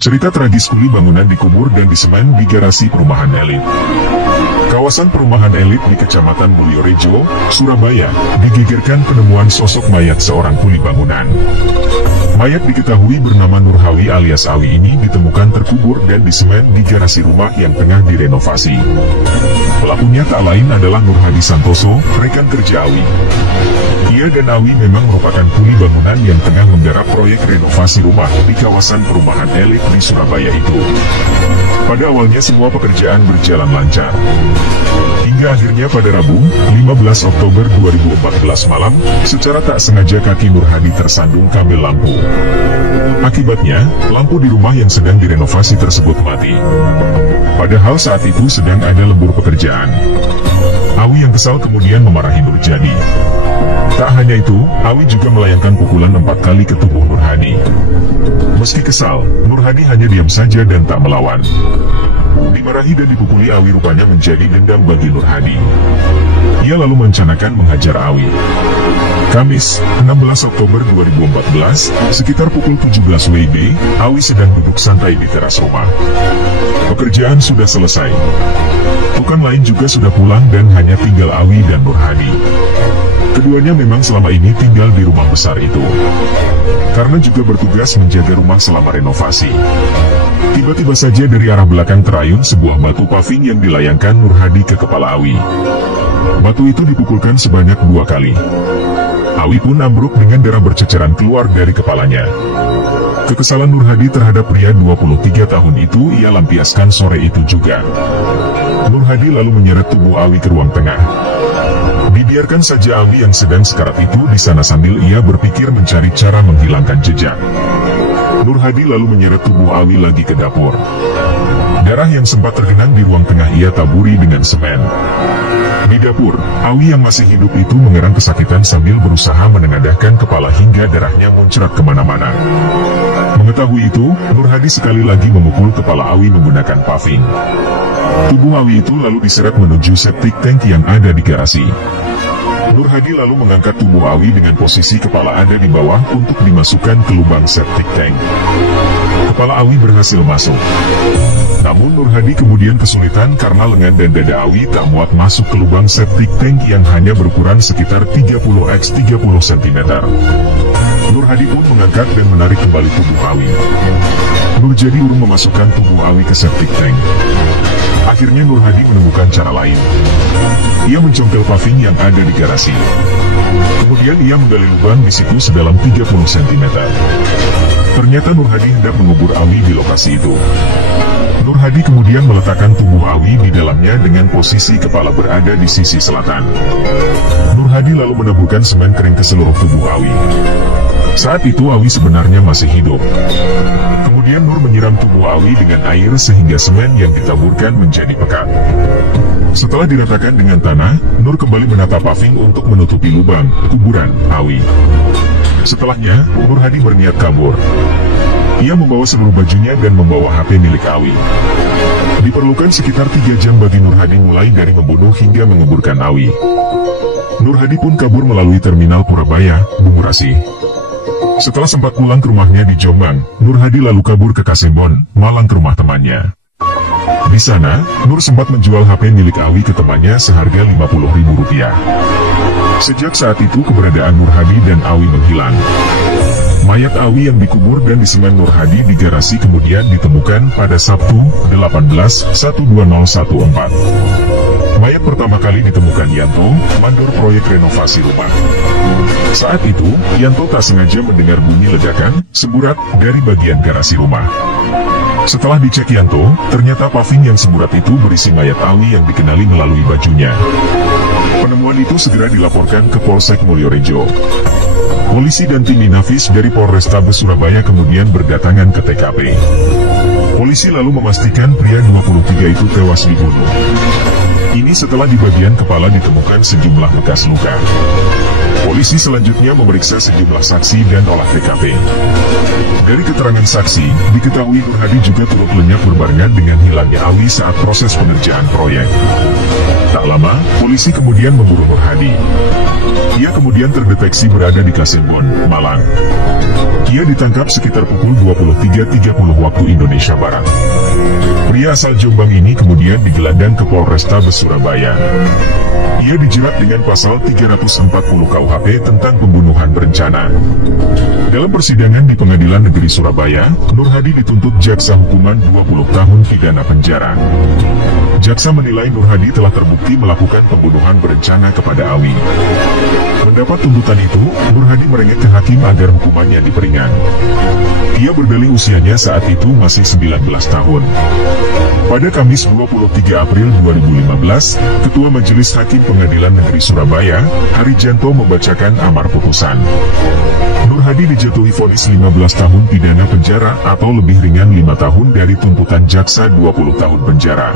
Cerita tragis kuli bangunan dikubur dan disemen di garasi perumahan elit. Kawasan perumahan elit di Kecamatan Mulyorejo, Surabaya, digegerkan penemuan sosok mayat seorang kuli bangunan. Mayat diketahui bernama Nurhawi alias Awi ini ditemukan terkubur dan disemen di garasi rumah yang tengah direnovasi. Pelakunya tak lain adalah Nurhadi Santoso, rekan kerja Awi. Ia dan Awi memang merupakan kuli bangunan yang tengah menggarap proyek renovasi rumah di kawasan perumahan elit di Surabaya itu. Pada awalnya semua pekerjaan berjalan lancar. Hingga akhirnya pada Rabu, 15 Oktober 2014 malam, secara tak sengaja kaki Nurhadi tersandung kabel lampu. Akibatnya, lampu di rumah yang sedang direnovasi tersebut mati. Padahal saat itu sedang ada lembur pekerjaan. Awi yang kesal kemudian memarahi Nurjadi. Tak hanya itu, Awi juga melayangkan pukulan 4 kali ke tubuh Nurhadi. Meski kesal, Nurhadi hanya diam saja dan tak melawan. Dimarahi dan dipukuli Awi rupanya menjadi dendam bagi Nurhadi. Ia lalu merencanakan menghajar Awi. Kamis, 16 Oktober 2014, sekitar pukul 17 WIB, Awi sedang duduk santai di teras rumah. Pekerjaan sudah selesai. Tukang lain juga sudah pulang dan hanya tinggal Awi dan Nurhadi. Keduanya memang selama ini tinggal di rumah besar itu, karena juga bertugas menjaga rumah selama renovasi. Tiba-tiba saja dari arah belakang terayun sebuah batu paving yang dilayangkan Nurhadi ke kepala Awi. Batu itu dipukulkan sebanyak 2 kali. Awi pun ambruk dengan darah berceceran keluar dari kepalanya. Kekesalan Nurhadi terhadap pria 23 tahun itu ia lampiaskan sore itu juga. Nurhadi lalu menyeret tubuh Awi ke ruang tengah. Dibiarkan saja Awi yang sedang sekarat itu di sana sambil ia berpikir mencari cara menghilangkan jejak. Nurhadi lalu menyeret tubuh Awi lagi ke dapur. Darah yang sempat tergenang di ruang tengah ia taburi dengan semen. Di dapur, Awi yang masih hidup itu mengerang kesakitan sambil berusaha menengadahkan kepala hingga darahnya muncrat kemana-mana. Mengetahui itu, Nurhadi sekali lagi memukul kepala Awi menggunakan paving. Tubuh Awi itu lalu diseret menuju septic tank yang ada di garasi. Nurhadi lalu mengangkat tubuh Awi dengan posisi kepala ada di bawah untuk dimasukkan ke lubang septic tank. Kepala Awi berhasil masuk. Namun Nurhadi kemudian kesulitan karena lengan dan dada Awi tak muat masuk ke lubang septic tank yang hanya berukuran sekitar 30 x 30 cm. Nurhadi pun mengangkat dan menarik kembali tubuh Awi. Nurjadi urung memasukkan tubuh Awi ke septic tank. Akhirnya Nurhadi menemukan cara lain. Ia mencongkel paving yang ada di garasi. Kemudian ia menggali lubang di situ sedalam 30 cm. Ternyata Nurhadi hendak mengubur Awi di lokasi itu. Nurhadi kemudian meletakkan tubuh Awi di dalamnya dengan posisi kepala berada di sisi selatan. Nurhadi lalu menaburkan semen kering ke seluruh tubuh Awi. Saat itu Awi sebenarnya masih hidup. Kemudian Nur menyiram tubuh Awi dengan air sehingga semen yang ditaburkan menjadi pekat. Setelah diratakan dengan tanah, Nur kembali menata paving untuk menutupi lubang kuburan Awi. Setelahnya, Nurhadi berniat kabur. Ia membawa seluruh bajunya dan membawa HP milik Awi. Diperlukan sekitar 3 jam bagi Nurhadi mulai dari membunuh hingga menguburkan Awi. Nurhadi pun kabur melalui terminal Purabaya, Bungurasi. Setelah sempat pulang ke rumahnya di Jombang, Nurhadi lalu kabur ke Kasembon, Malang ke rumah temannya. Di sana, Nur sempat menjual HP milik Awi ke temannya seharga Rp50.000. Sejak saat itu keberadaan Nurhadi dan Awi menghilang. Mayat Awi yang dikubur dan disemen Nurhadi di garasi kemudian ditemukan pada Sabtu, 18/1/2014. Mayat pertama kali ditemukan Yanto, mandor proyek renovasi rumah. Saat itu, Yanto tak sengaja mendengar bunyi ledakan, semburat, dari bagian garasi rumah. Setelah dicek Yanto, ternyata paving yang semburat itu berisi mayat Awi yang dikenali melalui bajunya. Penemuan itu segera dilaporkan ke Polsek Mulyorejo. Polisi dan tim Inafis dari Polrestabes Surabaya kemudian berdatangan ke TKP. Polisi lalu memastikan pria 23 itu tewas dibunuh. Ini setelah di bagian kepala ditemukan sejumlah bekas luka. Polisi selanjutnya memeriksa sejumlah saksi dan olah TKP. Dari keterangan saksi, diketahui Nurhadi juga turut lenyap berbarengan dengan hilangnya Awi saat proses pengerjaan proyek. Tak lama, polisi kemudian memburu Nurhadi. Ia kemudian terdeteksi berada di Kasembon, Malang. Ia ditangkap sekitar pukul 23.30 waktu Indonesia Barat. Pria asal Jombang ini kemudian digelandang ke Polrestabes Surabaya. Ia dijerat dengan pasal 340 KUHP tentang pembunuhan berencana. Dalam persidangan di Pengadilan Negeri Surabaya, Nur Hadi dituntut jaksa hukuman 20 tahun pidana penjara. Jaksa menilai Nur Hadi telah terbukti melakukan pembunuhan berencana kepada Awi. Mendapat tuntutan itu, Nur Hadi merengek ke hakim agar hukumannya diperingan. Ia berdalih usianya saat itu masih 19 tahun. Pada Kamis 23 April 2015, Ketua Majelis Hakim Pengadilan Negeri Surabaya, Harijanto membacakan amar putusan. Nur Hadi dijatuhi vonis 15 tahun pidana penjara atau lebih ringan 5 tahun dari tuntutan jaksa 20 tahun penjara.